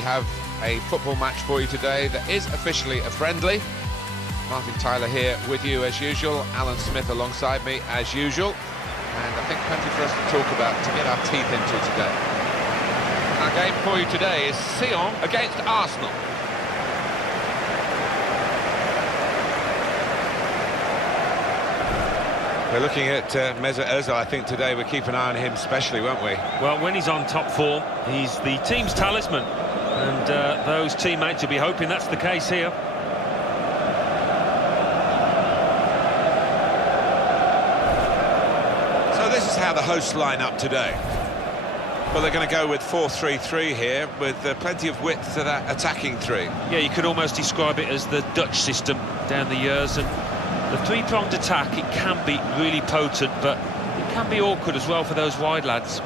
we have a football match for you today that is officially a friendly. Martin Tyler here with you as usual, Alan Smith alongside me as usual, and I think plenty for us to talk about, to get our teeth into today. Our game for you today is Sion against Arsenal. We're looking at Mesut Ozil. I think today we'll keep an eye on him especially, won't we? Well, when he's on top form, he's the team's talisman, and those teammates will be hoping that's the case here. So this is how the hosts line up today. Well, they're going to go with 4-3-3 here, with plenty of width to that attacking three. Yeah, you could almost describe it as the Dutch system down the years, and the three-pronged attack, it can be really potent, but it can be awkward as well for those wide lads.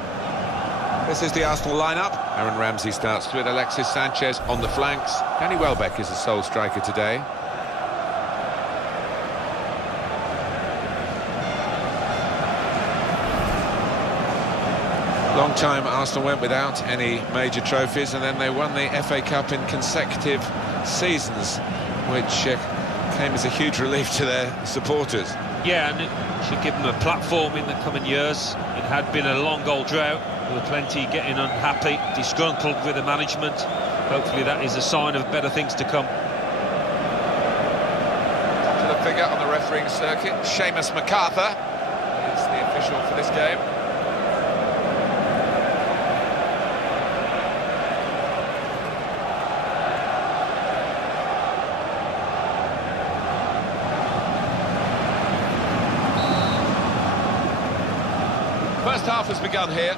This is the Arsenal lineup. Aaron Ramsey starts with Alexis Sanchez on the flanks. Danny Welbeck is the sole striker today. Long time Arsenal went without any major trophies, and then they won the FA Cup in consecutive seasons, which came as a huge relief to their supporters. Yeah, and it should give them a platform in the coming years. It had been a long old drought. There were plenty getting unhappy, disgruntled with the management. Hopefully that is a sign of better things to come. To the figure on the refereeing circuit, Seamus MacArthur is the official for this game. First half has begun here.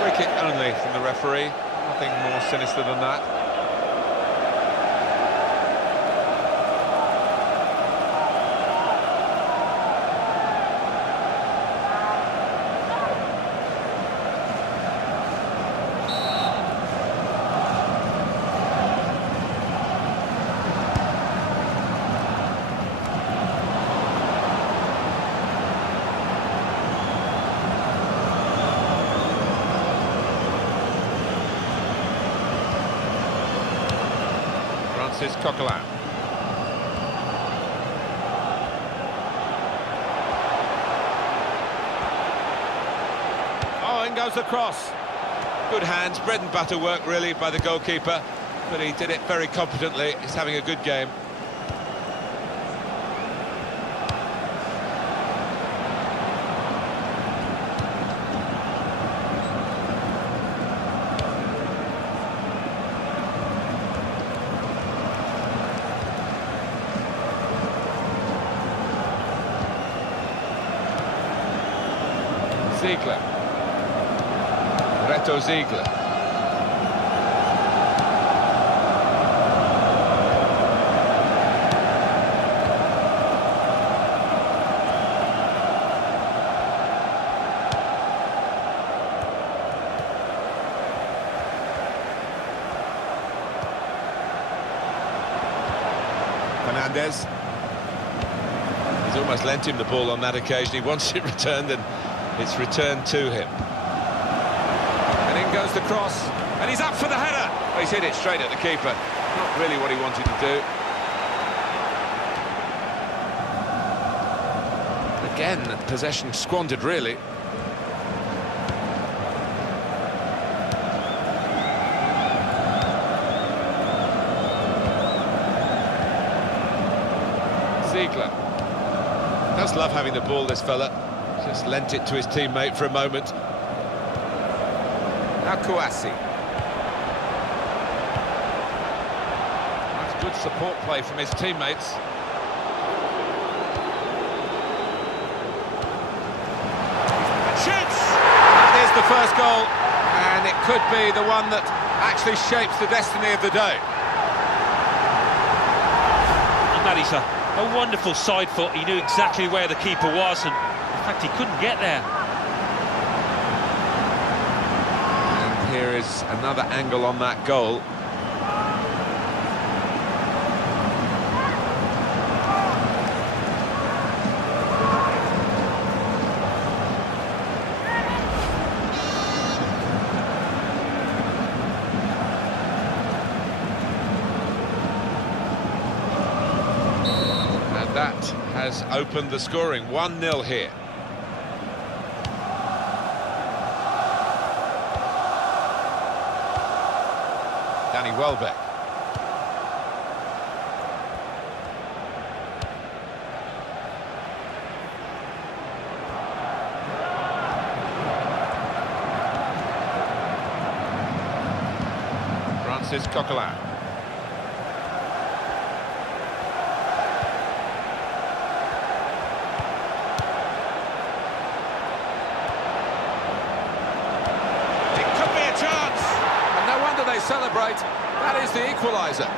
Free kick only from the referee. Nothing more sinister than that. Francis Coquelin. Oh, in goes the cross. Good hands, bread and butter work really by the goalkeeper, but he did it very competently. He's having a good game. Ziegler. Reto Ziegler. Fernandez. He's almost lent him the ball on that occasion. He wants it returned, and it's returned to him. And in goes the cross, and he's up for the header. Oh, he's hit it straight at the keeper. Not really what he wanted to do. Again, possession squandered, really. Ziegler. Does love having the ball, this fella. Just lent it to his teammate for a moment. Now Kouassi. That's good support play from his teammates. And shoots! That is the first goal, and it could be the one that actually shapes the destiny of the day. And that is a wonderful side foot. He knew exactly where the keeper was, and in fact he couldn't get there. And here is another angle on that goal. has opened the scoring. 1-0 here. Danny Welbeck. Francis Coquelin. They celebrate. That is the equaliser.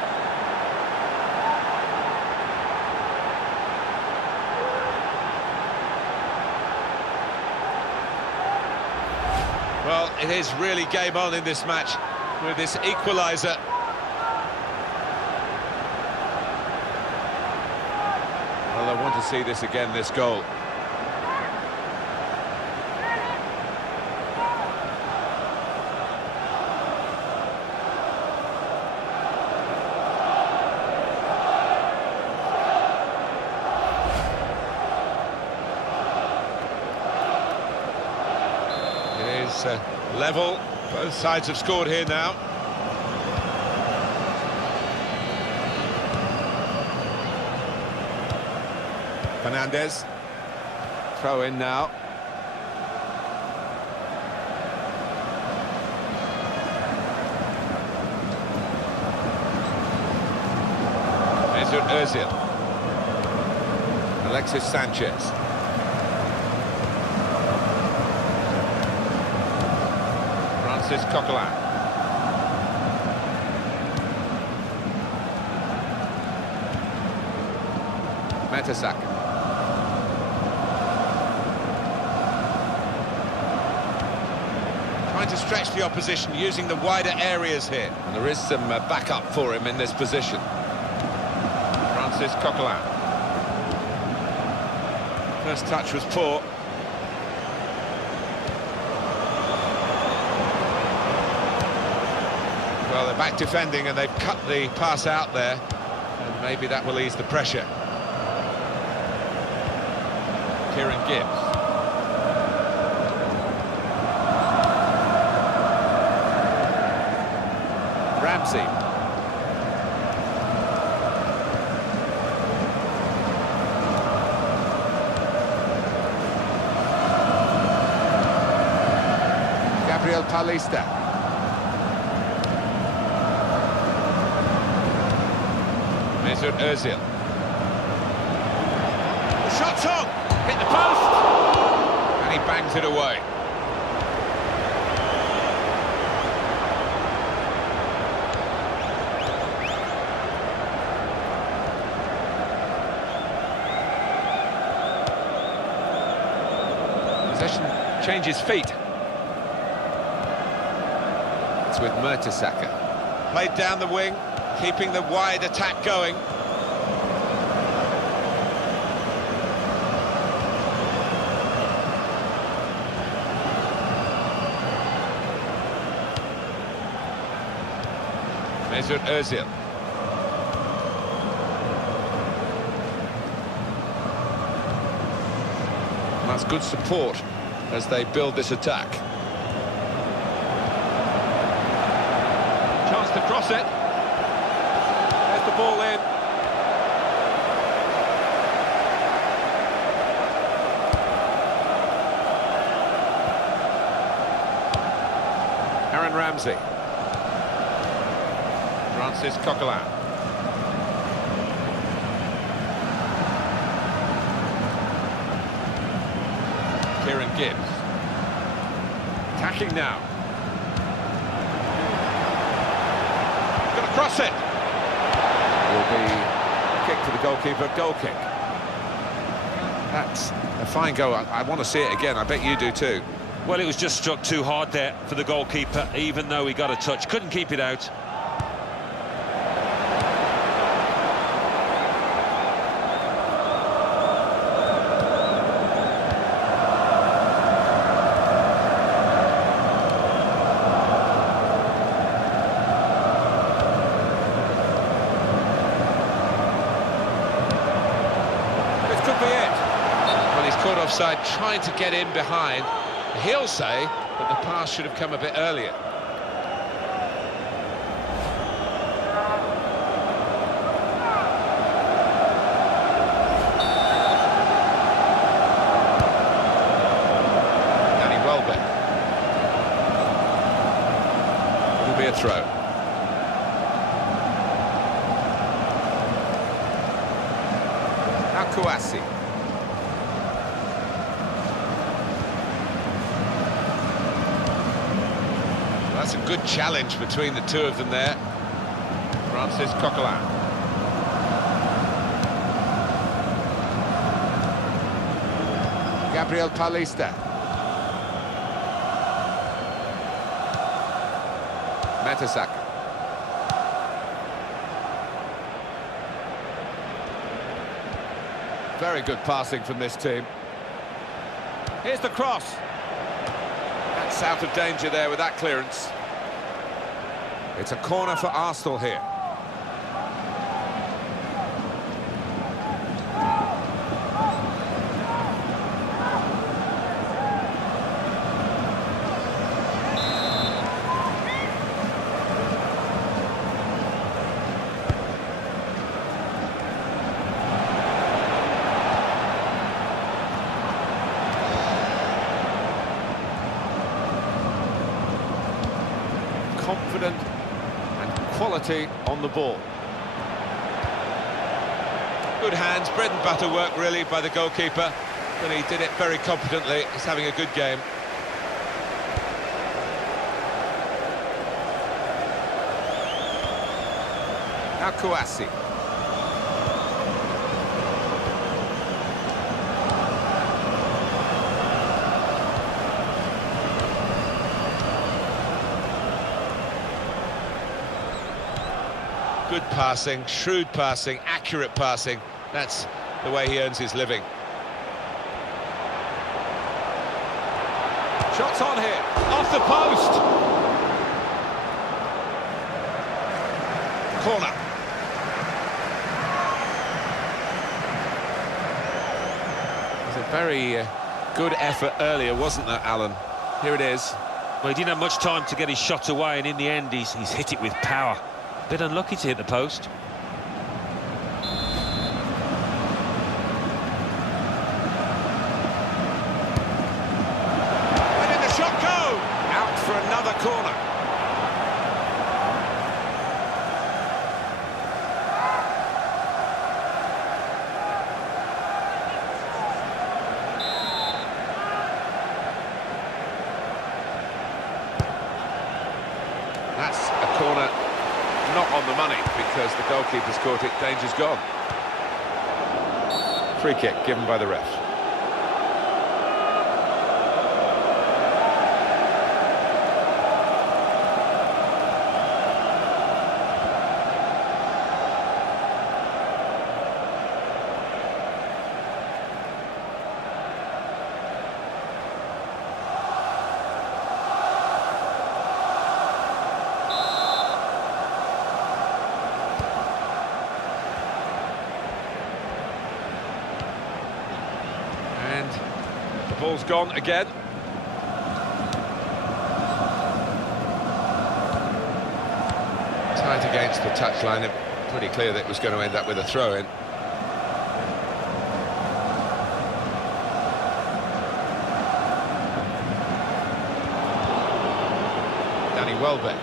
Well, it is really game on in this match with this equaliser. Well, I want to see this again, this goal. Level, both sides have scored here now. Fernandez, throw in now. Mesut Özil, Alexis Sanchez. Francis Coquelin. Mertesacker. Trying to stretch the opposition using the wider areas here. And there is some backup for him in this position. Francis Coquelin. First touch was poor. Well, they're back defending and they've cut the pass out there, and maybe that will ease the pressure. Kieran Gibbs. Ramsey. Gabriel Paulista. Mesut Özil. The shot's on! Hit the post! And he bangs it away. Possession changes feet. It's with Mertesacker. Played down the wing, keeping the wide attack going. Mesut Özil. And that's good support as they build this attack. Chance to cross it. There's the ball in. Aaron Ramsey. Francis Coquelin. Kieran Gibbs. Attacking now. Got to cross it. Will be a kick to the goalkeeper, goal kick. That's a fine goal. I want to see it again. I bet you do too. Well, it was just struck too hard there for the goalkeeper, even though he got a touch. Couldn't keep it out. This could be caught offside, trying to get in behind. He'll say that the pass should have come a bit earlier. It'll be a throw. Kouassi. That's a good challenge between the two of them there. Francis Coquelin. Gabriel Paulista. Mertesacker. Very good passing from this team. Here's the cross. That's out of danger there with that clearance. It's a corner for Arsenal here. Confident and quality on the ball. Good hands, bread and butter work really by the goalkeeper, but he did it very competently. He's having a good game. Now Kouassi. Good passing, shrewd passing, accurate passing. That's the way he earns his living. Shots on here, off the post. Corner. It was a very good effort earlier, wasn't there, Alan? Here it is. Well, he didn't have much time to get his shot away, and in the end, he's hit it with power. Bit unlucky to hit the post. Where did the shot go? Out for another corner. That's a corner. Not on the money, because the goalkeeper's caught it, danger's gone. Free kick given by the ref. Ball's gone again. Tight against the touchline, it pretty clear that it was going to end up with a throw-in. Danny Welbeck.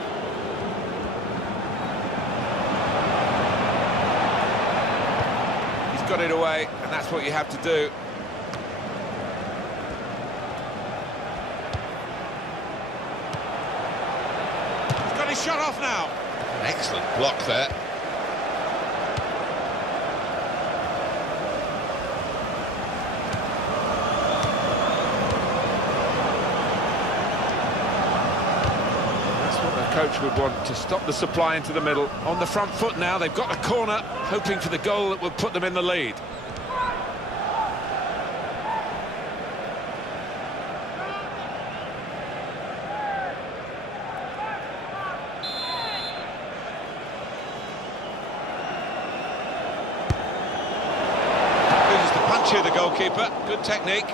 He's got it away, and that's what you have to do. Shut off now. An excellent block there. That's what the coach would want, to stop the supply into the middle. On the front foot now, they've got a corner, hoping for the goal that will put them in the lead. The goalkeeper. Good technique.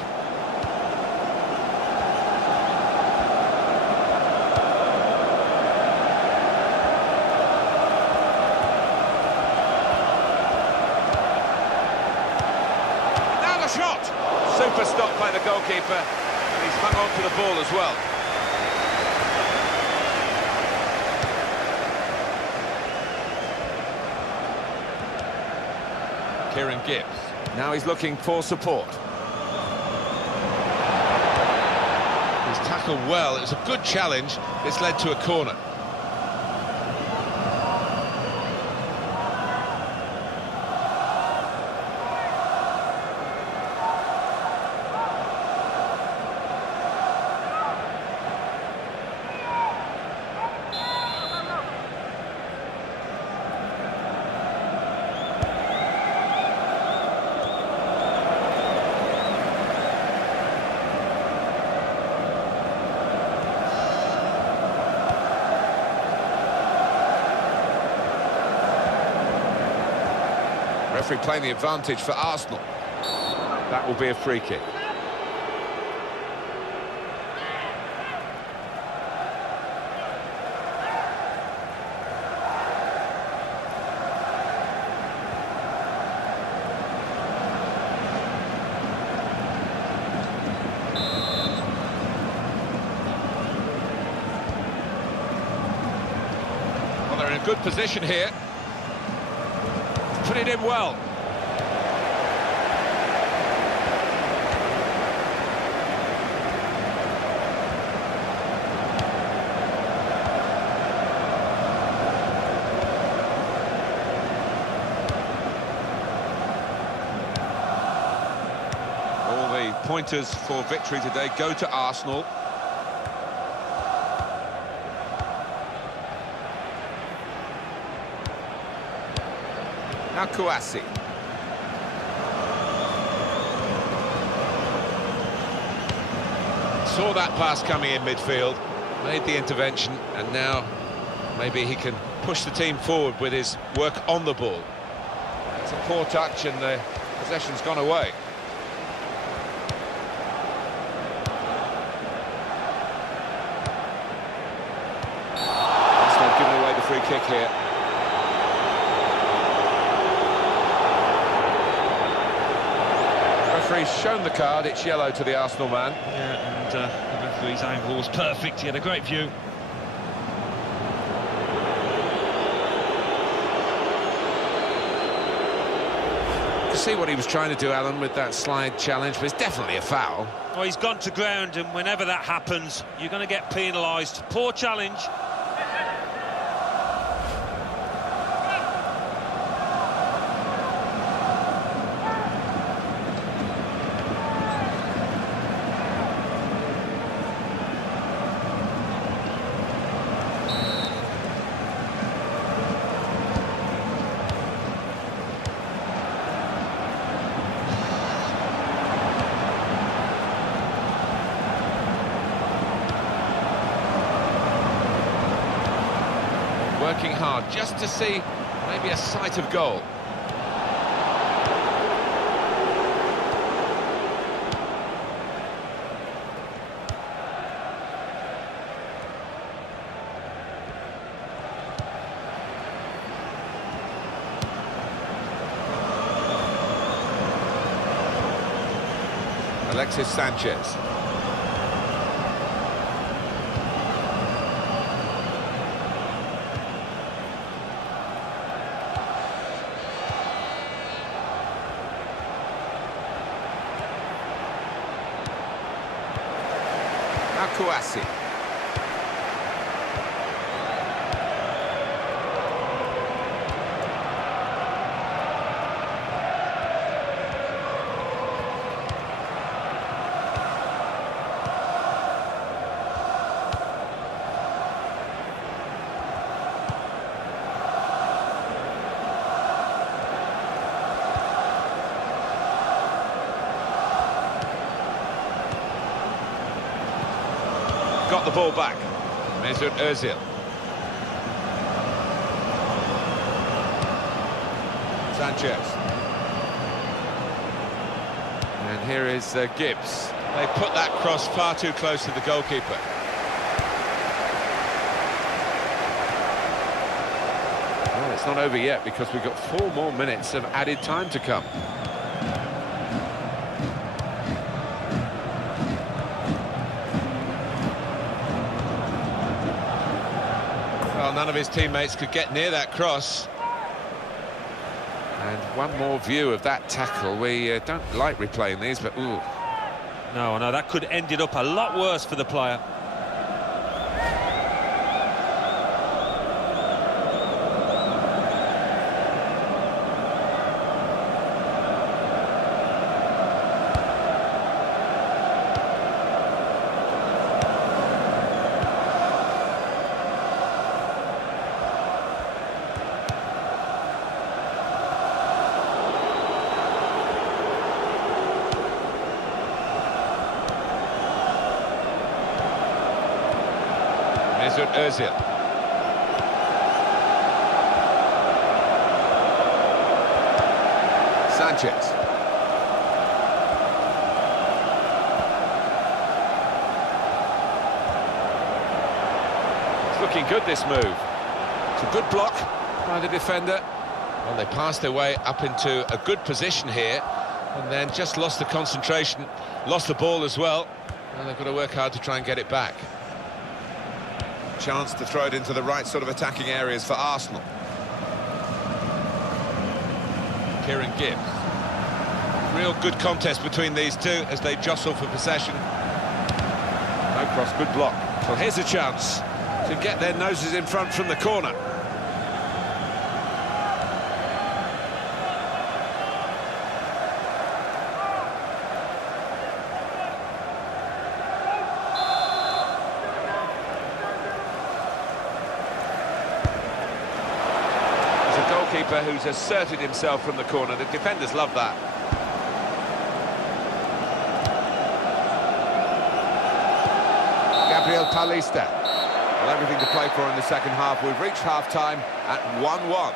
Now the shot! Super stop by the goalkeeper, and he's hung on to the ball as well. Kieran Gibbs. Now he's looking for support. He's tackled well. It was a good challenge. It's led to a corner. Referee playing the advantage for Arsenal. That will be a free kick. Well, they're in a good position here. Put it in well. All the pointers for victory today go to Arsenal. Now Kouassi. Saw that pass coming in midfield, made the intervention, and now maybe he can push the team forward with his work on the ball. It's a poor touch and the possession's gone away. Arsenal giving away the free kick here. Referee's shown the card, it's yellow to the Arsenal man. Yeah, and the referee's angle was perfect. He had a great view. You see what he was trying to do, Alan, with that slide challenge, but it's definitely a foul. Well, he's gone to ground, and whenever that happens, you're going to get penalised. Poor challenge. Working hard just to see maybe a sight of goal. Alexis Sanchez. Now Kouassi. Got the ball back. Mesut Özil. Sanchez. And here is Gibbs. They put that cross far too close to the goalkeeper. Well, it's not over yet because we've got 4 more minutes of added time to come. Well, none of his teammates could get near that cross. And one more view of that tackle. We don't like replaying these, but ooh. No, that could have ended up a lot worse for the player. Mesut Özil. Sanchez. It's looking good, this move. It's a good block by the defender. Well, they passed their way up into a good position here and then just lost the concentration, lost the ball as well. And they've got to work hard to try and get it back. Chance to throw it into the right sort of attacking areas for Arsenal. Kieran Gibbs. Real good contest between these two as they jostle for possession. No cross, good block. Well, here's a chance to get their noses in front from the corner. Goalkeeper who's asserted himself from the corner. The defenders love that. Gabriel Paulista. Well, everything to play for in the second half. We've reached half-time at 1-1.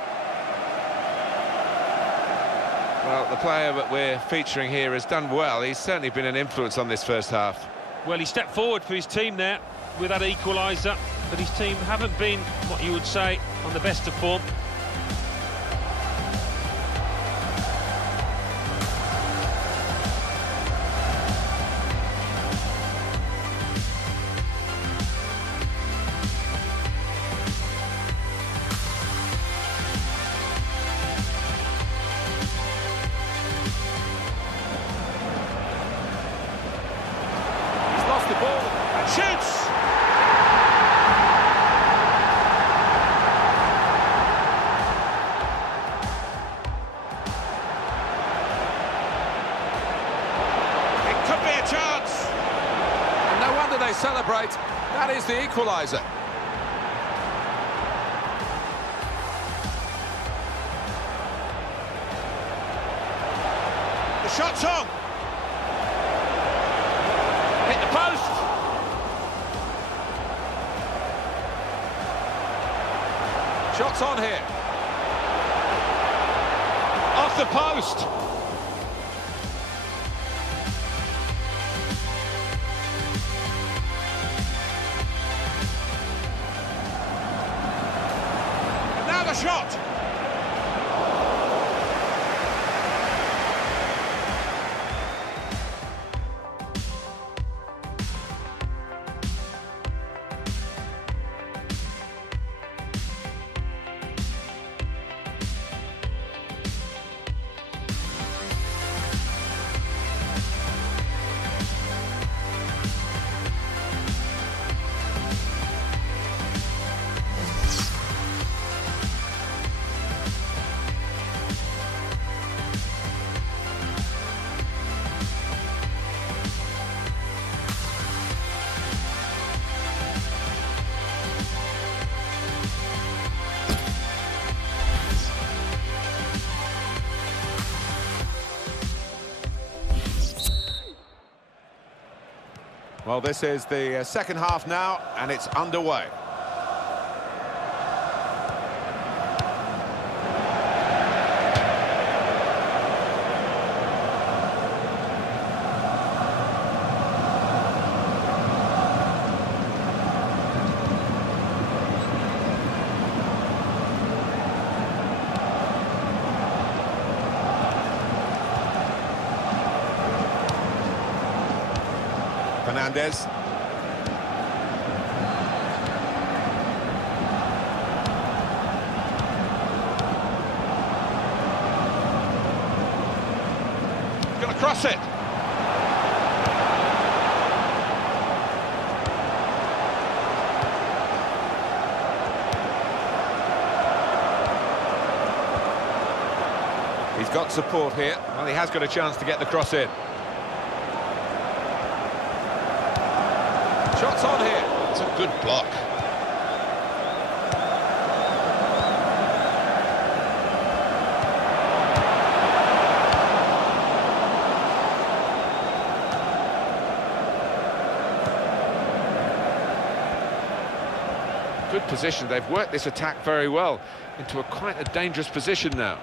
Well, the player that we're featuring here has done well. He's certainly been an influence on this first half. Well, he stepped forward for his team there with that equaliser, but his team haven't been, what you would say, on the best of form. The ball and shoots! It could be a chance! And no wonder they celebrate. That is the equaliser. The shot's on! Hit the post! Shots on here. Off the post! And now the shot! Well, this is the second half now, and it's underway. Fernandez. Going to cross it. He's got support here. Well, he has got a chance to get the cross in. Shots on here. It's a good block. Good position. They've worked this attack very well into quite a dangerous position now.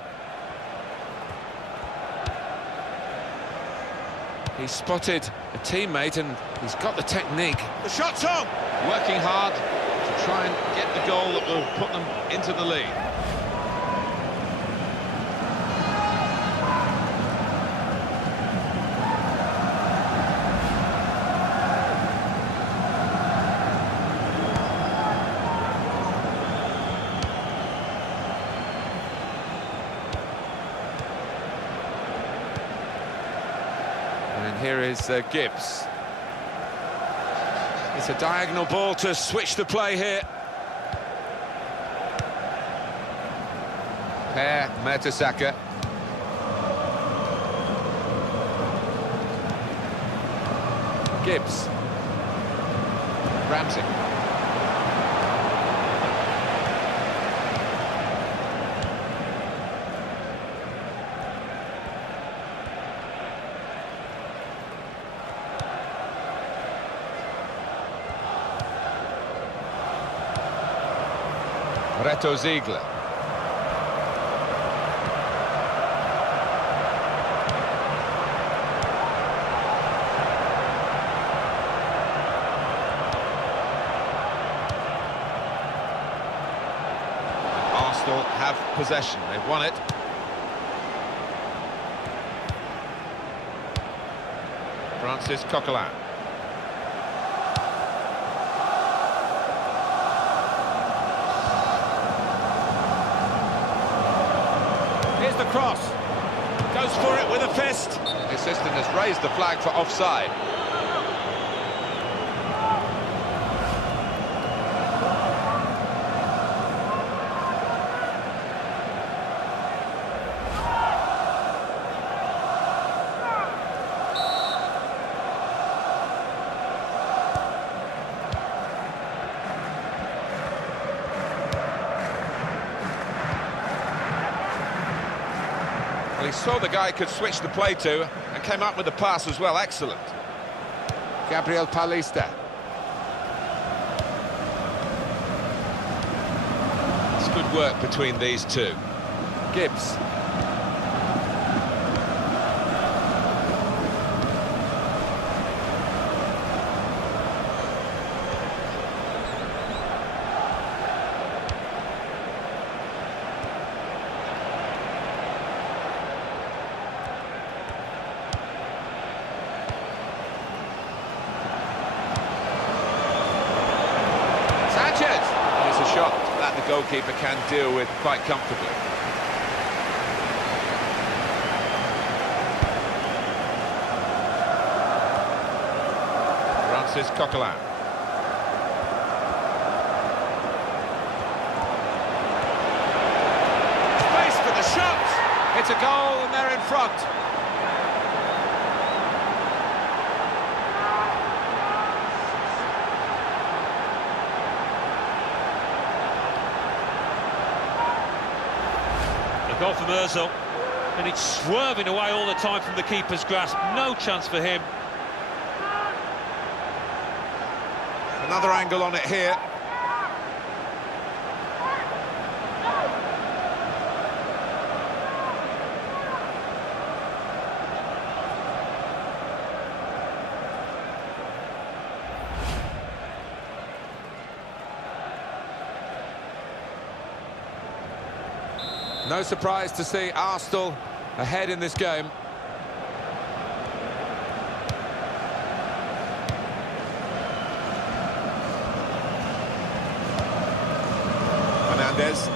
He's spotted a teammate and he's got the technique. The shot's on. Working hard to try and get the goal that will put them into the lead. And here is Gibbs. It's a diagonal ball to switch the play here. Per Mertesacker. Gibbs. Ramsey. Reto Ziegler. Arsenal have possession. They've won it. Francis Coquelin. Here's the cross. Goes for it with a fist. The assistant has raised the flag for offside. Well, he saw the guy could switch the play to and came up with the pass as well. Excellent. Gabriel Paulista. It's good work between these two. Gibbs. It's a shot that the goalkeeper can deal with quite comfortably. Francis Coquelin. Space for the shot. It's a goal and they're in front. Goal from Ozil, and it's swerving away all the time from the keeper's grasp. No chance for him. Another angle on it here. No surprise to see Arsenal ahead in this game. Fernandez.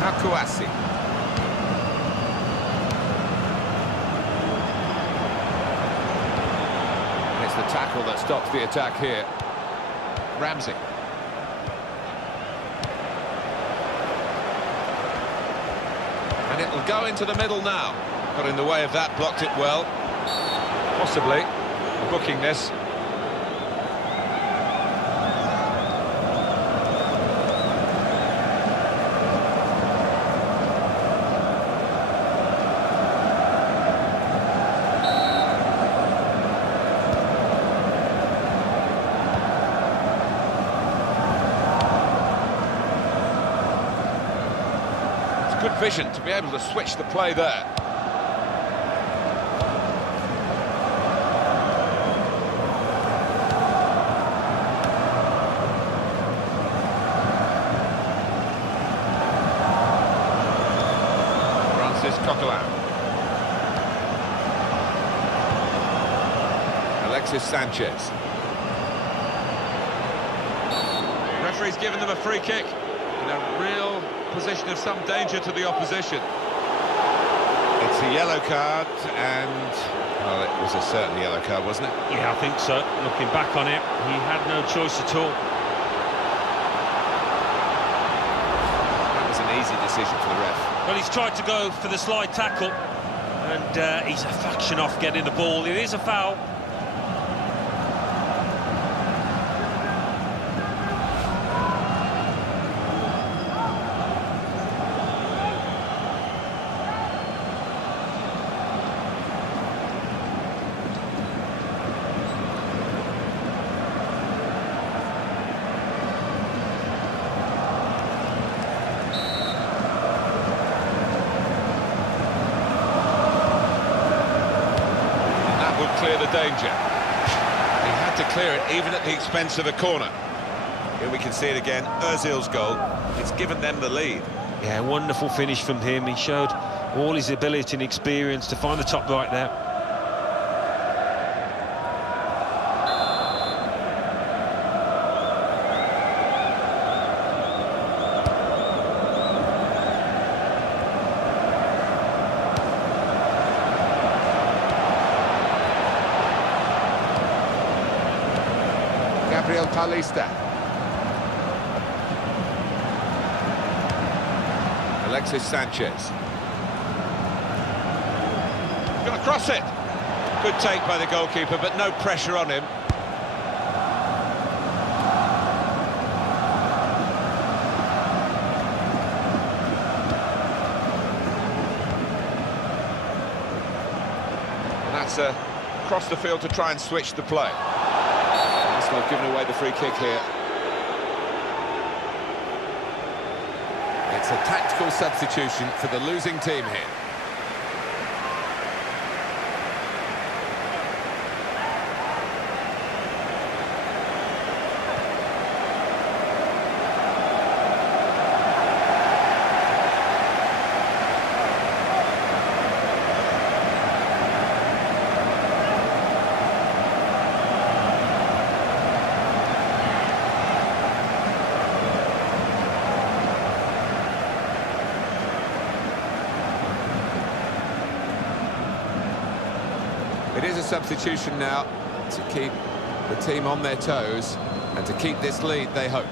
Now Kouassi. It's the tackle that stops the attack here. Ramsey. And it'll go into the middle now. Got in the way of that, blocked it well. Possibly booking this. It's good vision to be able to switch the play there. Alexis Sanchez. Referee's given them a free kick in a real position of some danger to the opposition. It's a yellow card, and well, it was a certain yellow card, wasn't it? Yeah, I think so. Looking back on it, he had no choice at all. That was an easy decision for the ref. Well, he's tried to go for the slide tackle, and he's a fraction off getting the ball. It is a foul. Clear the danger. He had to clear it even at the expense of a corner. Here we can see it again, Ozil's goal. It's given them the lead. Yeah, wonderful finish from him. He showed all his ability and experience to find the top right there. Gabriel Paulista. Alexis Sanchez. Gonna cross it. Good take by the goalkeeper, but no pressure on him. And that's across the field to try and switch the play. Arsenal have given away the free kick here. It's a tactical substitution for the losing team here. It is a substitution now to keep the team on their toes and to keep this lead, they hope.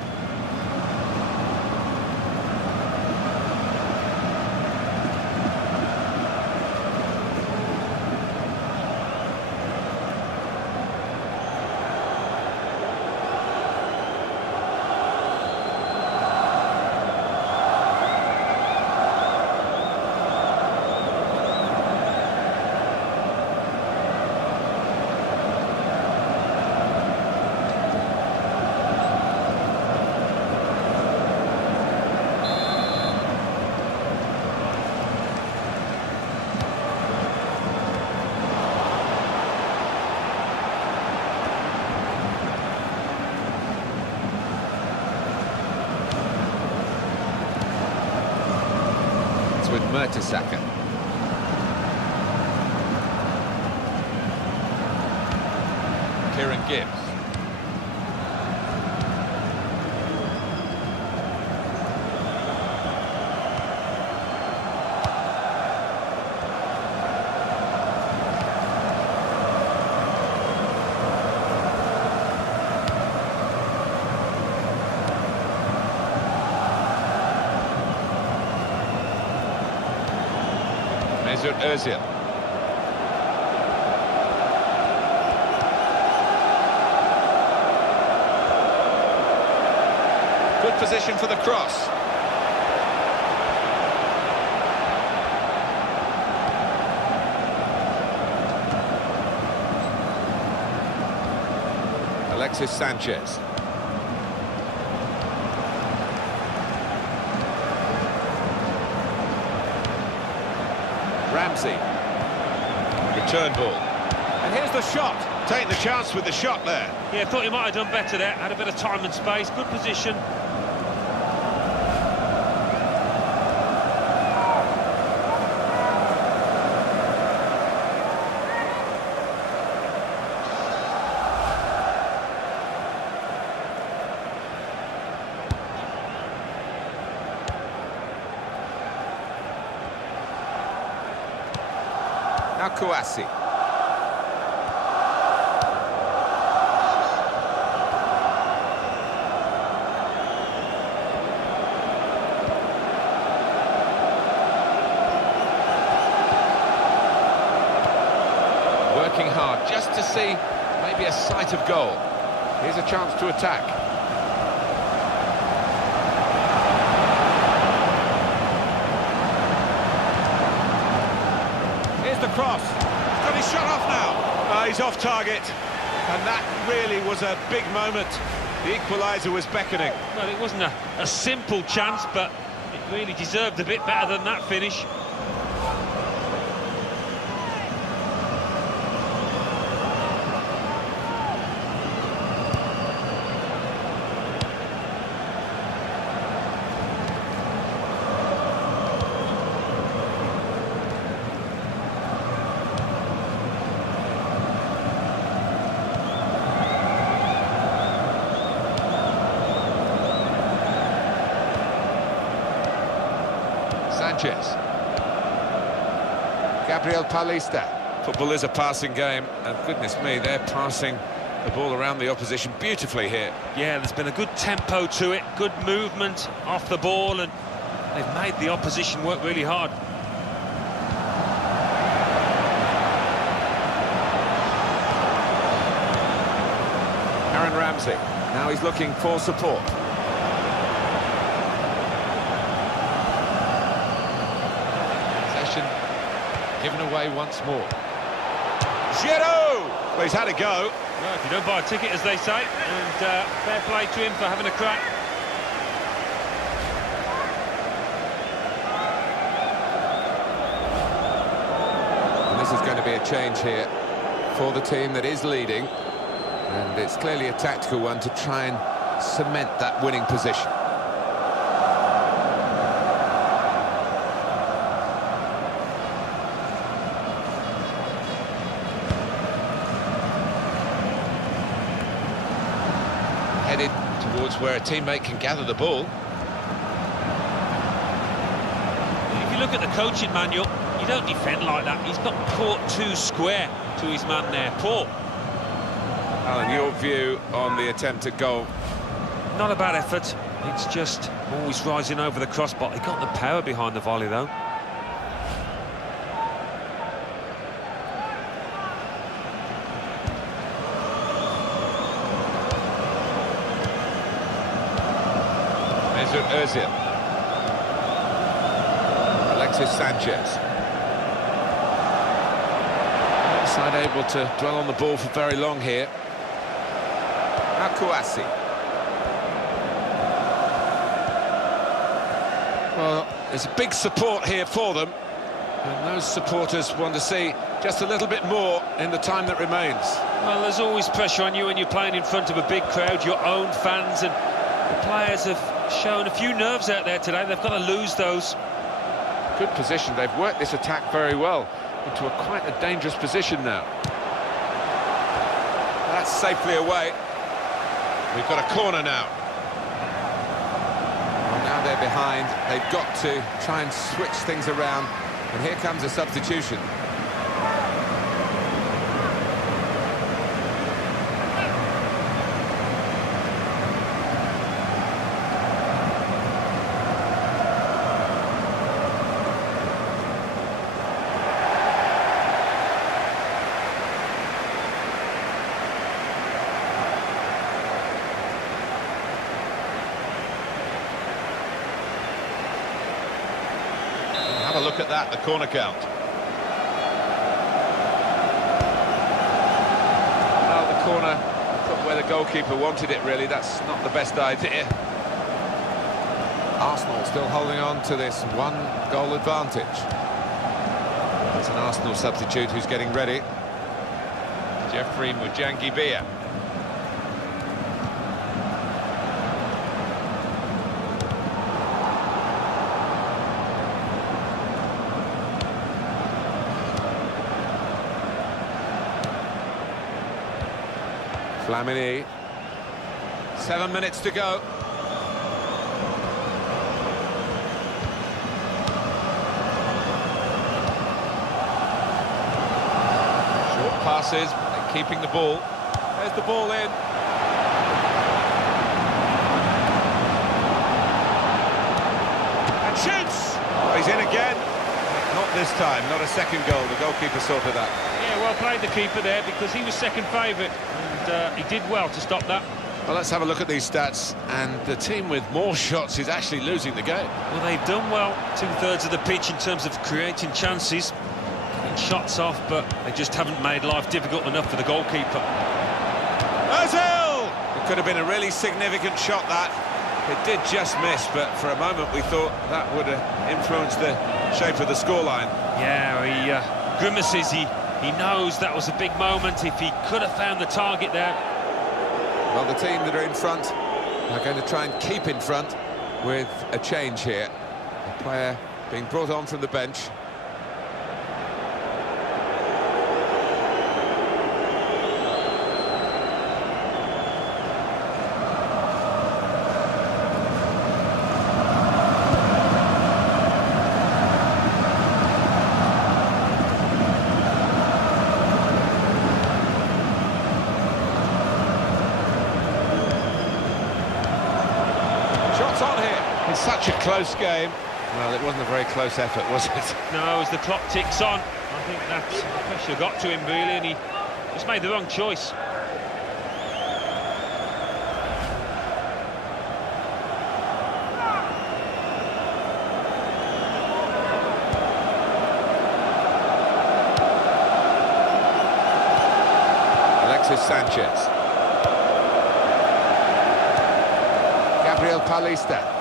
With Mertesacker. Kieran Gibbs. Mesut Ozil. Good position for the cross. Alexis Sanchez. Ramsey. Return ball. And here's the shot. Taking the chance with the shot there. Yeah, thought he might have done better there. Had a bit of time and space. Good position. Now Kouassi. Working hard just to see maybe a sight of goal. Here's a chance to attack. Here's the cross. He's got his shot off now. He's off target. And that really was a big moment. The equaliser was beckoning. Well, it wasn't a simple chance, but it really deserved a bit better than that finish. Sanchez. Gabriel Paulista. Football is a passing game, and goodness me, they're passing the ball around the opposition beautifully here. Yeah, there's been a good tempo to it, good movement off the ball, and they've made the opposition work really hard. Aaron Ramsey. Now he's looking for support. Given away once more. Giroud! Well, he's had a go. Well, if you don't buy a ticket, as they say, and fair play to him for having a crack. And this is going to be a change here for the team that is leading. And it's clearly a tactical one to try and cement that winning position. Headed towards where a teammate can gather the ball. If you look at the coaching manual, you don't defend like that. He's got caught too square to his man there. Poor. Alan, your view on the attempt at goal? Not a bad effort. It's just always rising over the crossbar. He got the power behind the volley, though. Mesut Ozil. Alexis Sanchez. Side able to dwell on the ball for very long here. Now Kouassi. Well, there's a big support here for them, and those supporters want to see just a little bit more in the time that remains. Well, there's always pressure on you when you're playing in front of a big crowd, your own fans, and the players have shown a few nerves out there today. They've got to lose those. Good position. They've worked this attack very well into quite a dangerous position now. That's safely away. We've got a corner now. Well, now they're behind. They've got to try and switch things around. And here comes a substitution. at that, the corner count. Well, the corner put where the goalkeeper wanted it, really. That's not the best idea. Arsenal still holding on to this one-goal advantage. It's an Arsenal substitute who's getting ready. Jeffrey Mujangibia. Flamini. 7 minutes to go. Short passes, but keeping the ball. There's the ball in. And shoots! Oh, he's in again. Not this time, not a second goal. The goalkeeper sorted that. Yeah, well played the keeper there, because he was second favourite, and he did well to stop that. Well, let's have a look at these stats, and the team with more shots is actually losing the game. Well, they've done well, 2/3 of the pitch in terms of creating chances, getting shots off, but they just haven't made life difficult enough for the goalkeeper. Ozil! It could have been a really significant shot, that. It did just miss, but for a moment we thought that would have influenced the shape of the scoreline. Yeah, he grimaces, he knows that was a big moment. If he could have found the target there. Well, the team that are in front are going to try and keep in front with a change here. A player being brought on from the bench. It's such a close game. Well, it wasn't a very close effort, was it? No, as the clock ticks on, I think that pressure got to him, really, and he just made the wrong choice. Alexis Sanchez. Gabriel Paulista.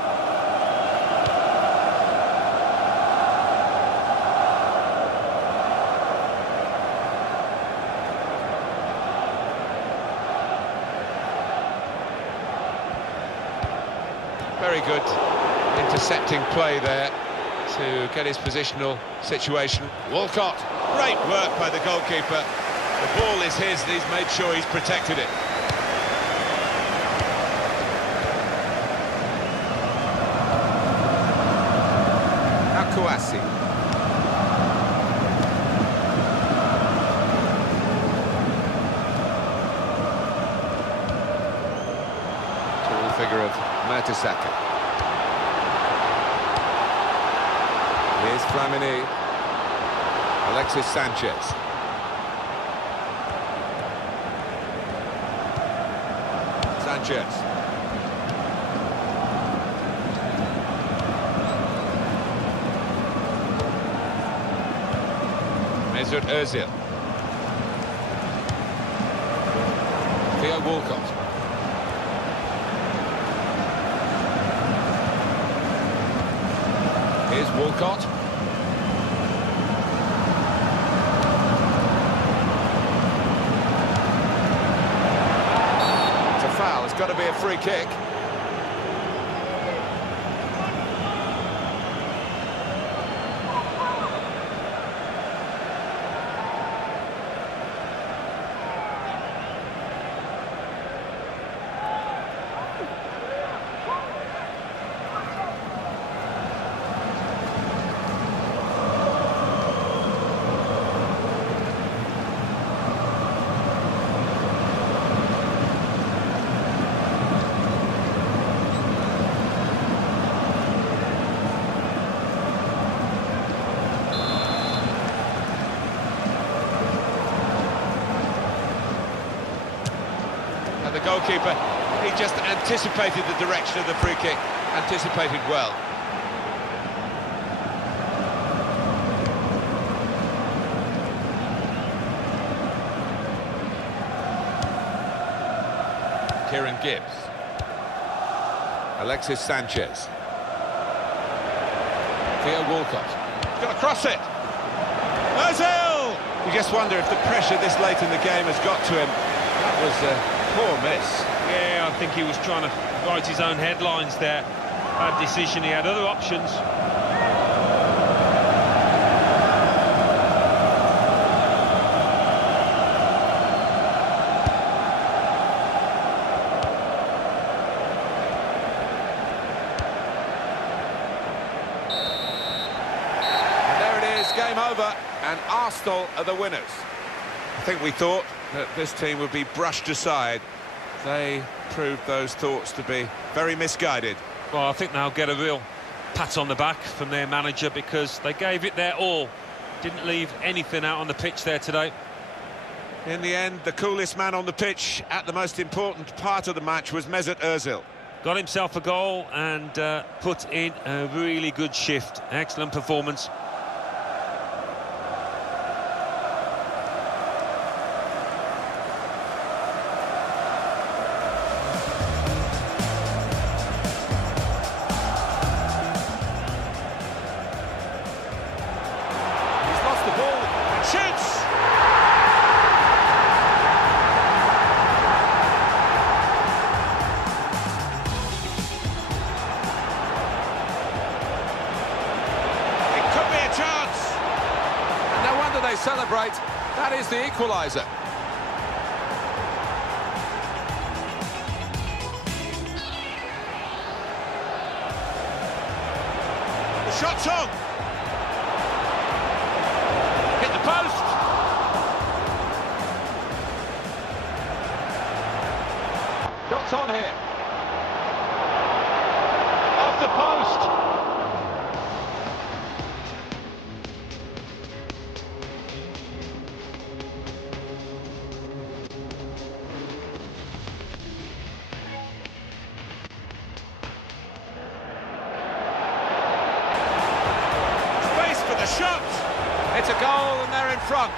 Very good intercepting play there to get his positional situation. Walcott, great work by the goalkeeper. The ball is his, and he's made sure he's protected it. Kouassi. Tall figure of Mertesacker. Here's Flamini. Alexis Sanchez. Sanchez. Mesut Ozil. Theo Walcott. Here's Walcott. It's a foul. It's got to be a free kick. The goalkeeper, he just anticipated the direction of the free kick, anticipated well. Kieran Gibbs. Alexis Sanchez. Theo Walcott. He's got to cross it. Ozil! You just wonder if the pressure this late in the game has got to him. That was a poor miss. Yeah, I think he was trying to write his own headlines there. Bad decision, he had other options. Game over, and Arsenal are the winners. I think we thought that this team would be brushed aside. They proved those thoughts to be very misguided. Well, I think they'll get a real pat on the back from their manager because they gave it their all. Didn't leave anything out on the pitch there today. In the end, the coolest man on the pitch at the most important part of the match was Mesut Ozil. Got himself a goal and put in a really good shift. Excellent performance. They celebrate. That is the equaliser. The shot's on. Hit the post. Shots on here. Off the post. Shot! It's a goal and they're in front.